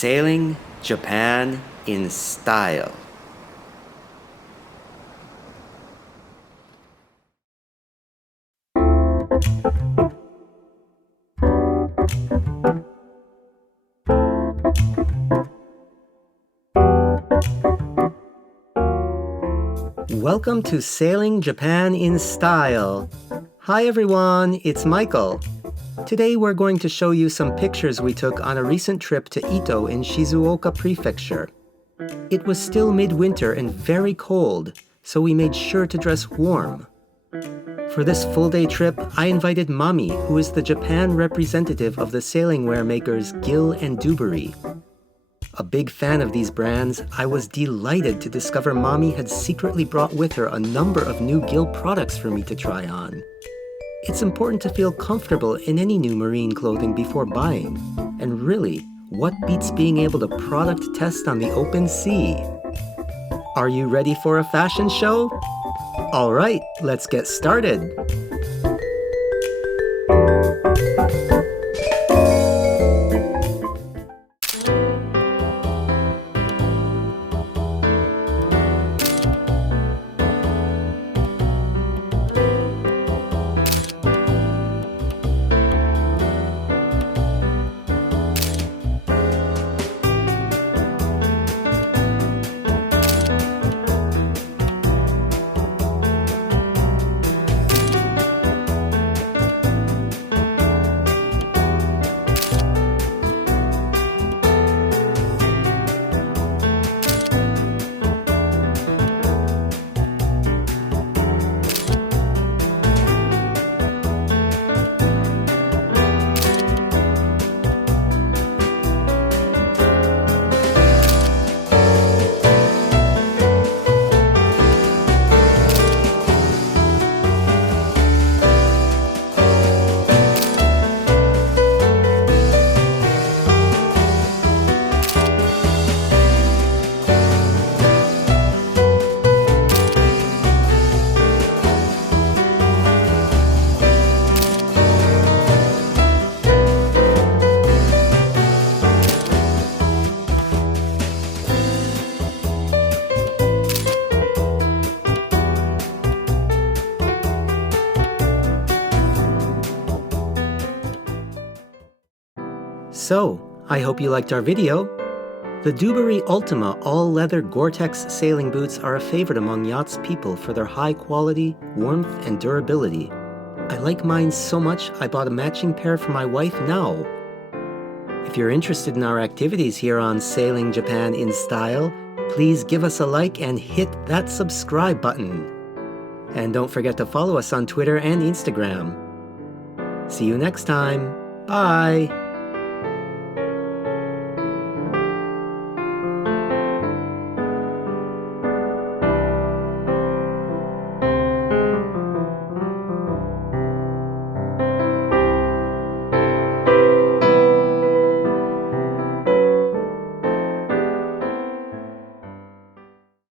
Sailing Japan in Style. Welcome to Sailing Japan in Style. Hi everyone, it's Michael. Today we're going to show you some pictures we took on a recent trip to Ito in Shizuoka Prefecture. It was still midwinter and very cold, so we made sure to dress warm. For this full-day trip, I invited Mami, who is the Japan representative of the sailing wear makers Gill and Dubarry. A big fan of these brands, I was delighted to discover Mami had secretly brought with her a number of new Gill products for me to try on. It's important to feel comfortable in any new marine clothing before buying. And really, what beats being able to product test on the open sea? Are you ready for a fashion show? All right, let's get started. So, I hope you liked our video. The Dubarry Ultima all-leather Gore-Tex sailing boots are a favorite among yachts people for their high quality, warmth, and durability. I like mine so much I bought a matching pair for my wife now. If you're interested in our activities here on Sailing Japan in Style, please give us a like and hit that subscribe button. And don't forget to follow us on Twitter and Instagram. See you next time. Bye!